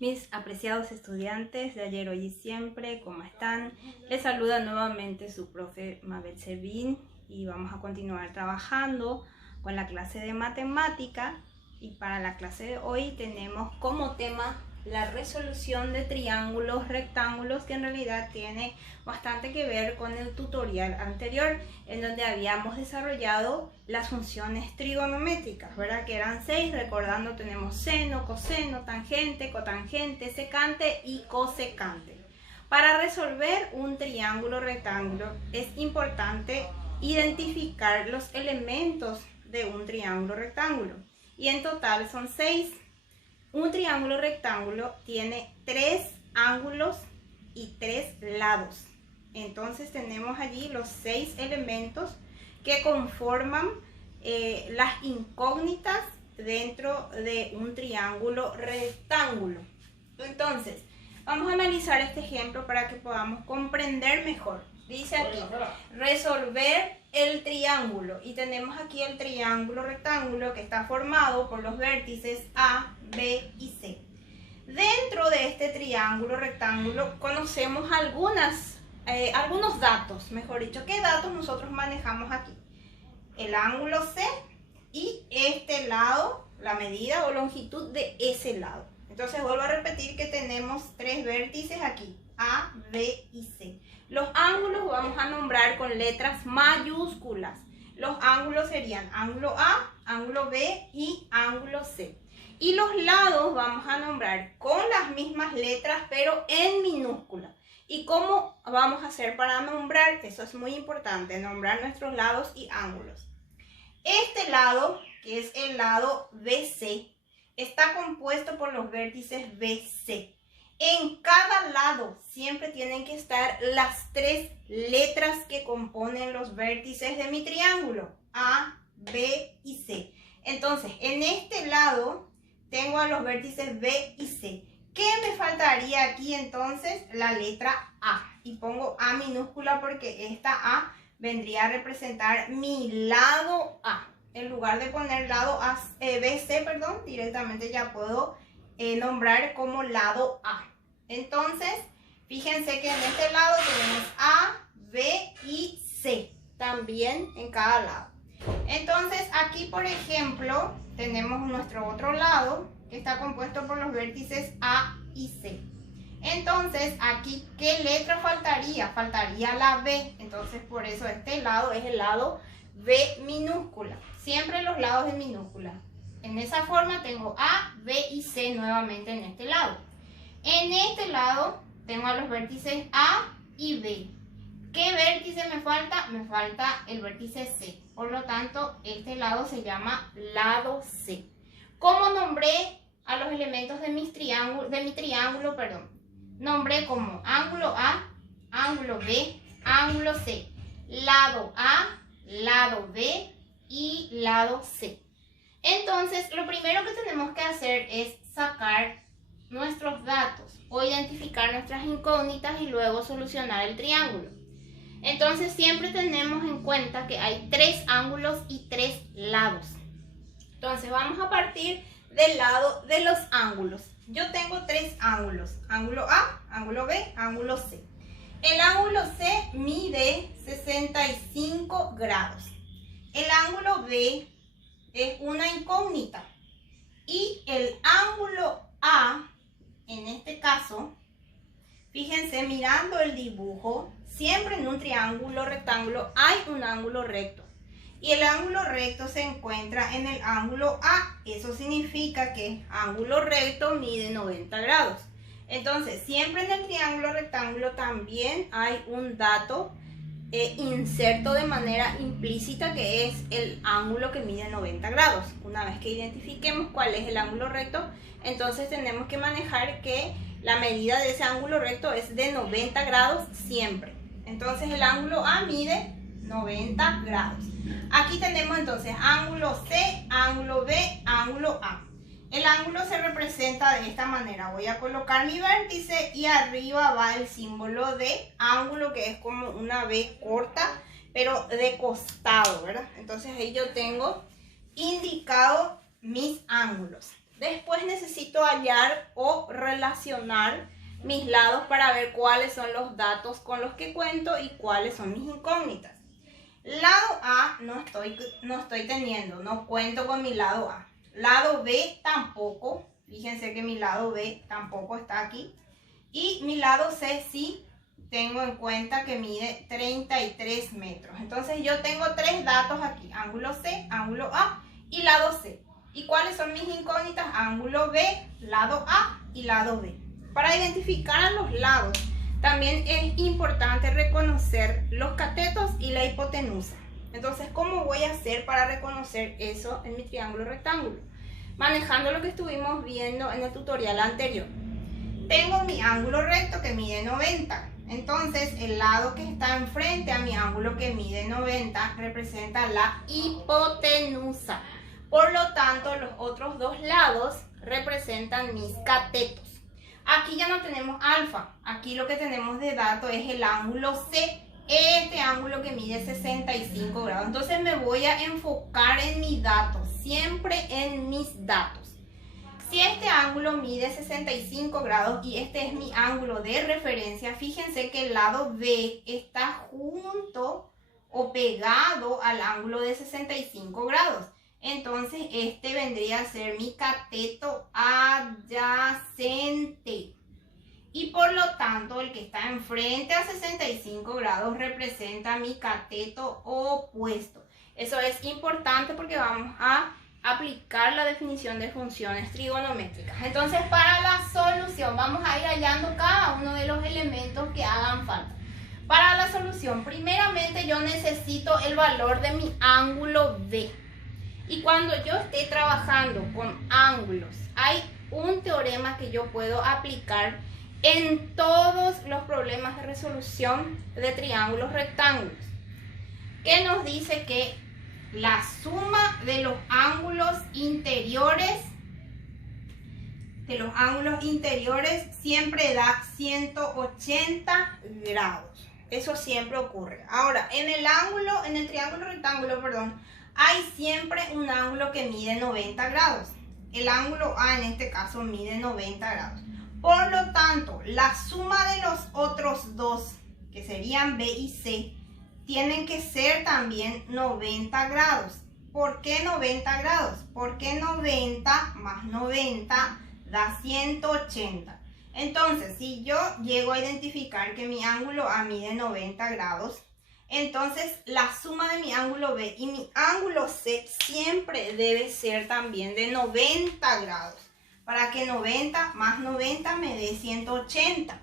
Mis apreciados estudiantes de ayer, hoy y siempre, ¿cómo están? Les saluda nuevamente su profe Mabel Servín y vamos a continuar trabajando con la clase de matemática. Y para la clase de hoy tenemos como tema la resolución de triángulos, rectángulos, que en realidad tiene bastante que ver con el tutorial anterior, en donde habíamos desarrollado las funciones trigonométricas, ¿verdad? Que eran 6, recordando tenemos seno, coseno, tangente, cotangente, secante y cosecante. Para resolver un triángulo rectángulo es importante identificar los elementos de un triángulo rectángulo, y en total son 6. Un triángulo rectángulo tiene 3 ángulos y 3 lados. Entonces tenemos allí los 6 elementos que conforman las incógnitas dentro de un triángulo rectángulo. Entonces, vamos a analizar este ejemplo para que podamos comprender mejor. Dice aquí, resolver el triángulo, y tenemos aquí el triángulo rectángulo que está formado por los vértices A, B y C. Dentro de este triángulo rectángulo conocemos algunos datos, mejor dicho. ¿Qué datos nosotros manejamos aquí? El ángulo C y este lado, la medida o longitud de ese lado. Entonces vuelvo a repetir que tenemos 3 vértices aquí, A, B y C. Los ángulos vamos a nombrar con letras mayúsculas. Los ángulos serían ángulo A, ángulo B y ángulo C. Y los lados vamos a nombrar con las mismas letras, pero en minúscula. ¿Y cómo vamos a hacer para nombrar? Eso es muy importante, nombrar nuestros lados y ángulos. Este lado, que es el lado BC, está compuesto por los vértices BC. En cada lado siempre tienen que estar las 3 letras que componen los vértices de mi triángulo, A, B y C. Entonces, en este lado tengo a los vértices B y C. ¿Qué me faltaría aquí entonces? La letra A. Y pongo A minúscula porque esta A vendría a representar mi lado A. En lugar de poner lado A, BC, directamente ya puedo nombrar como lado A. Entonces, fíjense que en este lado tenemos A, B y C, también en cada lado. Entonces, aquí por ejemplo, tenemos nuestro otro lado que está compuesto por los vértices A y C. Entonces, aquí, ¿qué letra faltaría? Faltaría la B. Entonces, por eso este lado es el lado B minúscula. Siempre los lados en minúscula. En esa forma tengo A, B y C nuevamente en este lado. En este lado tengo a los vértices A y B. ¿Qué vértice me falta? Me falta el vértice C. Por lo tanto, este lado se llama lado C. ¿Cómo nombré a los elementos de mi triángulo? Nombré como ángulo A, ángulo B, ángulo C, lado A, lado B y lado C. Entonces, lo primero que tenemos que hacer es sacar nuestros datos o identificar nuestras incógnitas y luego solucionar el triángulo. Entonces, siempre tenemos en cuenta que hay 3 ángulos y 3 lados. Entonces, vamos a partir del lado de los ángulos. Yo tengo 3 ángulos: ángulo A, ángulo B, ángulo C. El ángulo C mide 65 grados. El ángulo B es una incógnita. Y el ángulo A, en este caso, fíjense, mirando el dibujo, siempre en un triángulo rectángulo hay un ángulo recto. Y el ángulo recto se encuentra en el ángulo A. Eso significa que ángulo recto mide 90 grados. Entonces, siempre en el triángulo rectángulo también hay un dato inserto de manera implícita, que es el ángulo que mide 90 grados. Una vez que identifiquemos cuál es el ángulo recto, entonces tenemos que manejar que la medida de ese ángulo recto es de 90 grados siempre. Entonces el ángulo A mide 90 grados. Aquí tenemos entonces ángulo C, ángulo B, ángulo A. El ángulo se representa de esta manera. Voy a colocar mi vértice y arriba va el símbolo de ángulo, que es como una B corta, pero de costado, ¿verdad? Entonces ahí yo tengo indicado mis ángulos. Después necesito hallar o relacionar mis lados para ver cuáles son los datos con los que cuento y cuáles son mis incógnitas. Lado A no estoy teniendo, no cuento con mi lado A. Lado B tampoco, fíjense que mi lado B tampoco está aquí. Y mi lado C sí tengo en cuenta que mide 33 metros. Entonces yo tengo tres datos aquí, ángulo C, ángulo A y lado C. ¿Y cuáles son mis incógnitas? Ángulo B, lado A y lado B. Para identificar los lados, también es importante reconocer los catetos y la hipotenusa. Entonces, ¿cómo voy a hacer para reconocer eso en mi triángulo rectángulo? Manejando lo que estuvimos viendo en el tutorial anterior. Tengo mi ángulo recto que mide 90. Entonces, el lado que está enfrente a mi ángulo que mide 90 representa la hipotenusa. Por lo tanto, los otros dos lados representan mis catetos. Aquí ya no tenemos alfa. Aquí lo que tenemos de dato es el ángulo C. Este ángulo que mide 65 grados. Entonces me voy a enfocar en mi dato. Siempre en mis datos. Si este ángulo mide 65 grados y este es mi ángulo de referencia, fíjense que el lado B está junto o pegado al ángulo de 65 grados. Entonces este vendría a ser mi cateto adyacente. Y por lo tanto el que está enfrente a 65 grados representa mi cateto opuesto. Eso es importante porque vamos a aplicar la definición de funciones trigonométricas. Entonces, para la solución vamos a ir hallando cada uno de los elementos que hagan falta. Para la solución, primeramente yo necesito el valor de mi ángulo B. Y cuando yo esté trabajando con ángulos, hay un teorema que yo puedo aplicar en todos los problemas de resolución de triángulos rectángulos, que nos dice que la suma de los ángulos interiores siempre da 180 grados. Eso siempre ocurre. Ahora, en el triángulo rectángulo, hay siempre un ángulo que mide 90 grados. El ángulo A en este caso mide 90 grados. Por lo tanto, la suma de los otros dos, que serían B y C, tienen que ser también 90 grados. ¿Por qué 90 grados? Porque 90 más 90 da 180. Entonces, si yo llego a identificar que mi ángulo A mide 90 grados, entonces la suma de mi ángulo B y mi ángulo C siempre debe ser también de 90 grados. Para que 90 más 90 me dé 180.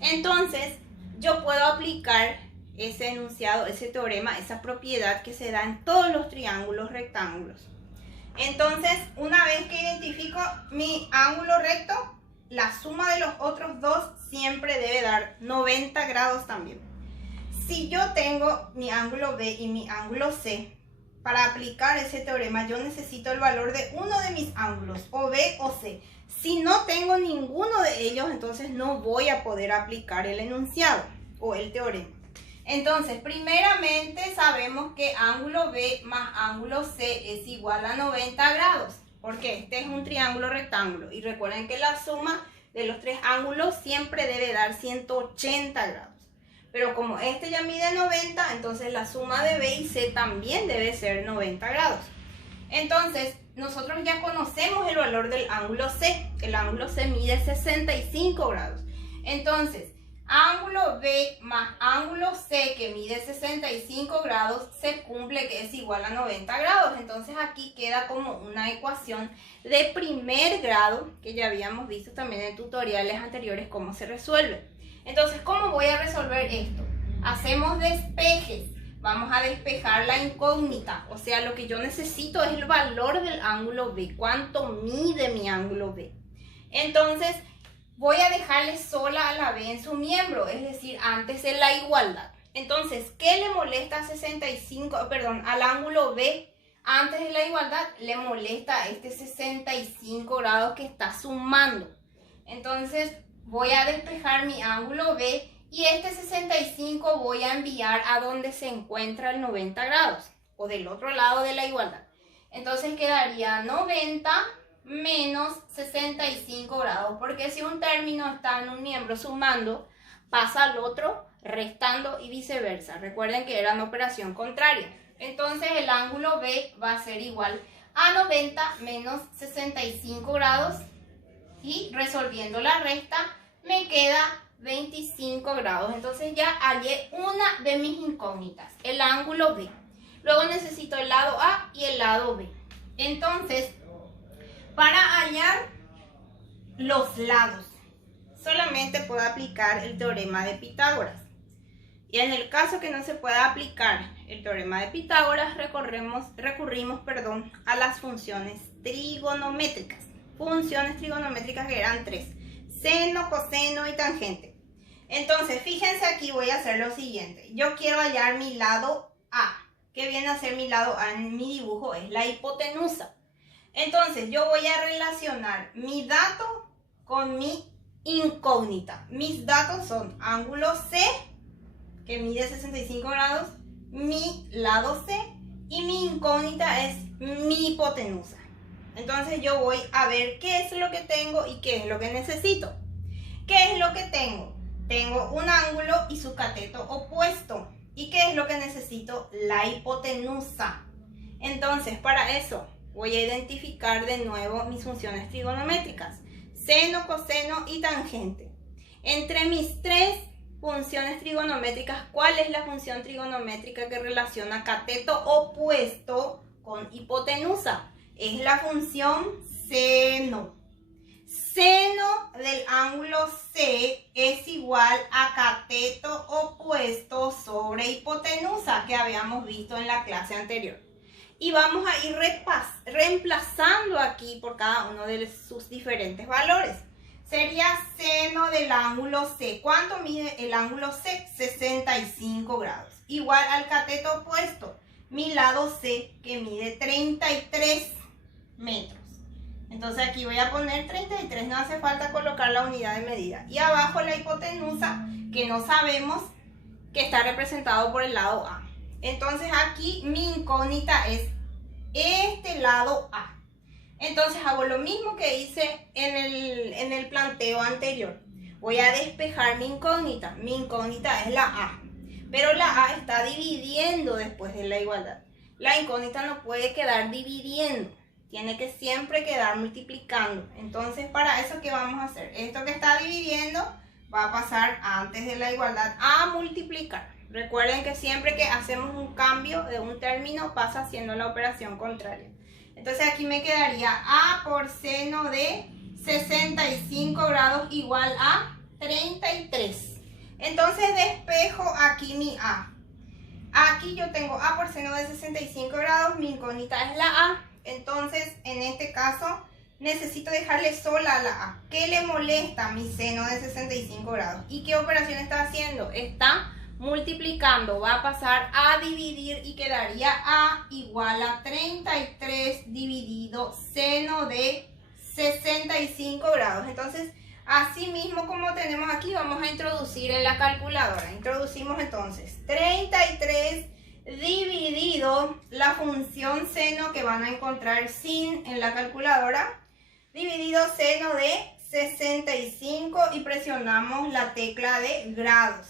Entonces, yo puedo aplicar ese enunciado, ese teorema, esa propiedad que se da en todos los triángulos rectángulos. Entonces, una vez que identifico mi ángulo recto, la suma de los otros dos siempre debe dar 90 grados también. Si yo tengo mi ángulo B y mi ángulo C, para aplicar ese teorema yo necesito el valor de uno de mis ángulos, o B o C. Si no tengo ninguno de ellos, entonces no voy a poder aplicar el enunciado o el teorema. Entonces, primeramente sabemos que ángulo B más ángulo C es igual a 90 grados, porque este es un triángulo rectángulo. Y recuerden que la suma de los tres ángulos siempre debe dar 180 grados. Pero como este ya mide 90, entonces la suma de B y C también debe ser 90 grados. Entonces, nosotros ya conocemos el valor del ángulo C. El ángulo C mide 65 grados. Entonces, ángulo B más ángulo C que mide 65 grados se cumple que es igual a 90 grados. Entonces aquí queda como una ecuación de primer grado que ya habíamos visto también en tutoriales anteriores cómo se resuelve. Entonces, ¿cómo voy a resolver esto? Hacemos despejes. Vamos a despejar la incógnita. O sea, lo que yo necesito es el valor del ángulo B. ¿Cuánto mide mi ángulo B? Entonces, voy a dejarle sola a la B en su miembro, es decir, antes de la igualdad. Entonces, ¿qué le molesta al ángulo B antes de la igualdad? Le molesta este 65 grados que está sumando. Entonces, voy a despejar mi ángulo B y este 65 voy a enviar a donde se encuentra el 90 grados o del otro lado de la igualdad. Entonces quedaría 90 menos 65 grados, porque si un término está en un miembro sumando, pasa al otro restando y viceversa. Recuerden que era una operación contraria. Entonces el ángulo B va a ser igual a 90 menos 65 grados y resolviendo la resta me queda 25 grados. Entonces ya hallé una de mis incógnitas, el ángulo B. Luego necesito el lado A y el lado B. Entonces, para hallar los lados, solamente puedo aplicar el teorema de Pitágoras. Y en el caso que no se pueda aplicar el teorema de Pitágoras, recurrimos a las funciones trigonométricas. Funciones trigonométricas que eran tres: seno, coseno y tangente. Entonces, fíjense aquí, voy a hacer lo siguiente. Yo quiero hallar mi lado A. ¿Qué viene a ser mi lado A en mi dibujo? Es la hipotenusa. Entonces, yo voy a relacionar mi dato con mi incógnita. Mis datos son ángulo C, que mide 65 grados, mi lado C, y mi incógnita es mi hipotenusa. Entonces yo voy a ver qué es lo que tengo y qué es lo que necesito. ¿Qué es lo que tengo? Tengo un ángulo y su cateto opuesto. ¿Y qué es lo que necesito? La hipotenusa. Entonces, para eso voy a identificar de nuevo mis funciones trigonométricas: seno, coseno y tangente. Entre mis tres funciones trigonométricas, ¿cuál es la función trigonométrica que relaciona cateto opuesto con hipotenusa? Es la función seno. Seno del ángulo C es igual a cateto opuesto sobre hipotenusa, que habíamos visto en la clase anterior. Y vamos a ir reemplazando aquí por cada uno de sus diferentes valores. Sería seno del ángulo C. ¿Cuánto mide el ángulo C? 65 grados. Igual al cateto opuesto, mi lado C, que mide 33 metros. Entonces aquí voy a poner 33, no hace falta colocar la unidad de medida. Y abajo la hipotenusa, que no sabemos, que está representado por el lado A. Entonces aquí mi incógnita es este lado A. Entonces hago lo mismo que hice en el planteo anterior. Voy a despejar mi incógnita. Mi incógnita es la A. Pero la A está dividiendo después de la igualdad. La incógnita no puede quedar dividiendo. Tiene que siempre quedar multiplicando. Entonces, para eso, ¿qué vamos a hacer? Esto que está dividiendo va a pasar antes de la igualdad a multiplicar. Recuerden que siempre que hacemos un cambio de un término pasa haciendo la operación contraria. Entonces aquí me quedaría A por seno de 65 grados igual a 33. Entonces despejo aquí mi A. Aquí yo tengo A por seno de 65 grados, mi incógnita es la A. Entonces, en este caso, necesito dejarle sola a la A. ¿Qué le molesta a mi seno de 65 grados? ¿Y qué operación está haciendo? Está multiplicando. Va a pasar a dividir y quedaría A igual a 33 dividido seno de 65 grados. Entonces, así mismo como tenemos aquí, vamos a introducir en la calculadora. Introducimos entonces 33 dividido la función seno que van a encontrar sin en la calculadora, dividido seno de 65 y presionamos la tecla de grados,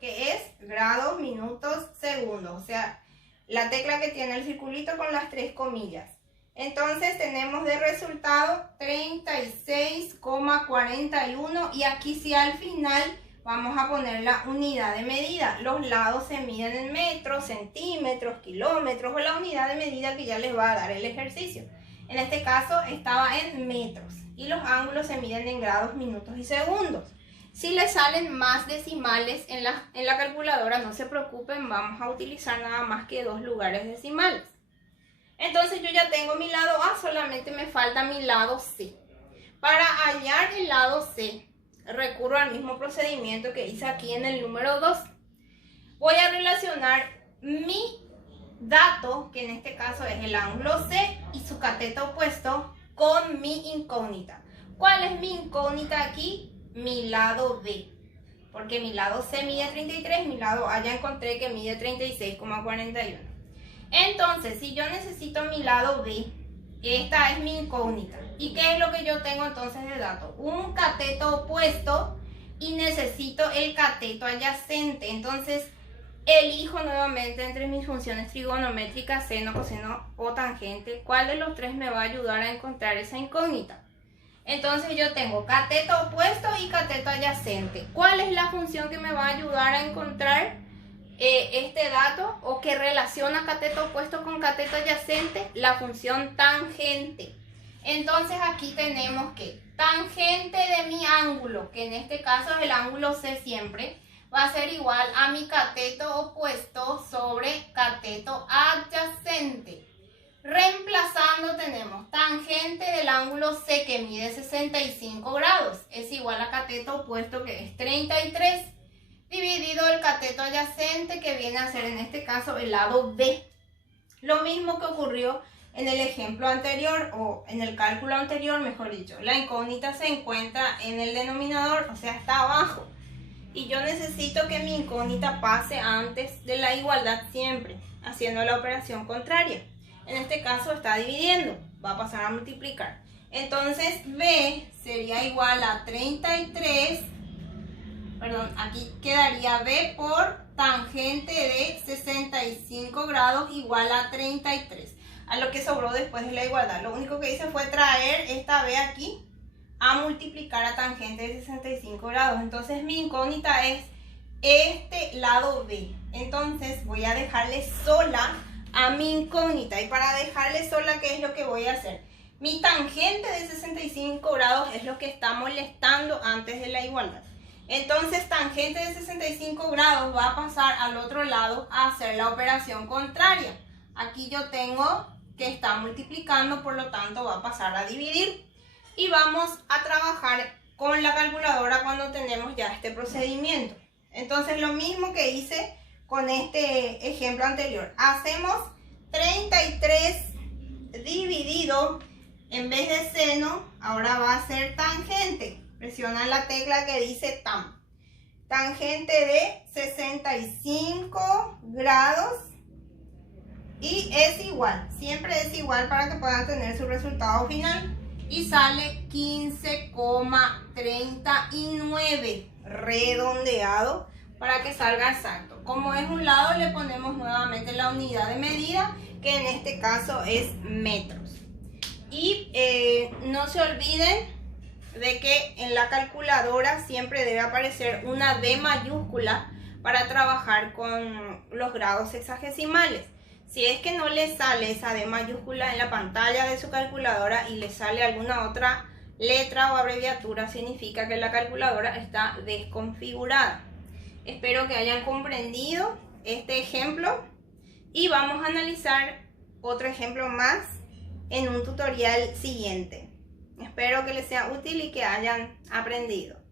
que es grados, minutos, segundos, o sea, la tecla que tiene el circulito con las tres comillas. Entonces tenemos de resultado 36,41 y aquí sí al final vamos a poner la unidad de medida. Los lados se miden en metros, centímetros, kilómetros o la unidad de medida que ya les va a dar el ejercicio. En este caso estaba en metros y los ángulos se miden en grados, minutos y segundos. Si les salen más decimales en la calculadora, no se preocupen, vamos a utilizar nada más que 2 lugares decimales. Entonces yo ya tengo mi lado A, solamente me falta mi lado C. Para hallar el lado C, recurro al mismo procedimiento que hice aquí en el número 2. Voy a relacionar mi dato, que en este caso es el ángulo C y su cateto opuesto, con mi incógnita. ¿Cuál es mi incógnita aquí? Mi lado B. Porque mi lado C mide 33, mi lado A ya encontré que mide 36,41. Entonces, si yo necesito mi lado B, esta es mi incógnita. ¿Y qué es lo que yo tengo entonces de dato? Un cateto opuesto y necesito el cateto adyacente. Entonces elijo nuevamente entre mis funciones trigonométricas, seno, coseno o tangente, cuál de los tres me va a ayudar a encontrar esa incógnita. Entonces yo tengo cateto opuesto y cateto adyacente. ¿Cuál es la función que me va a ayudar a encontrar este dato o que relaciona cateto opuesto con cateto adyacente? La función tangente. Entonces aquí tenemos que tangente de mi ángulo, que en este caso es el ángulo C siempre, va a ser igual a mi cateto opuesto sobre cateto adyacente. Reemplazando tenemos tangente del ángulo C que mide 65 grados, es igual a cateto opuesto que es 33, dividido el cateto adyacente que viene a ser en este caso el lado B. Lo mismo que ocurrió en el ejemplo anterior o en el cálculo anterior, mejor dicho. La incógnita se encuentra en el denominador, o sea, está abajo. Y yo necesito que mi incógnita pase antes de la igualdad siempre, haciendo la operación contraria. En este caso está dividiendo, va a pasar a multiplicar. Entonces B sería igual a 33, perdón, aquí quedaría B por tangente de 65 grados igual a 33. A lo que sobró después de la igualdad. Lo único que hice fue traer esta B aquí a multiplicar a tangente de 65 grados. Entonces mi incógnita es este lado B. Entonces voy a dejarle sola a mi incógnita. Y para dejarle sola, ¿qué es lo que voy a hacer? Mi tangente de 65 grados es lo que está molestando antes de la igualdad. Entonces tangente de 65 grados va a pasar al otro lado a hacer la operación contraria. Aquí yo tengo que está multiplicando, por lo tanto va a pasar a dividir. Y vamos a trabajar con la calculadora cuando tenemos ya este procedimiento. Entonces lo mismo que hice con este ejemplo anterior. Hacemos 33 dividido, en vez de seno, ahora va a ser tangente. Presiona la tecla que dice tan. Tangente de 65 grados. Y es igual, siempre es igual para que puedan tener su resultado final. Y sale 15,39 redondeado para que salga exacto. Como es un lado, le ponemos nuevamente la unidad de medida, que en este caso es metros. Y no se olviden de que en la calculadora siempre debe aparecer una D mayúscula para trabajar con los grados sexagesimales. Si es que no le sale esa D mayúscula en la pantalla de su calculadora y le sale alguna otra letra o abreviatura, significa que la calculadora está desconfigurada. Espero que hayan comprendido este ejemplo y vamos a analizar otro ejemplo más en un tutorial siguiente. Espero que les sea útil y que hayan aprendido.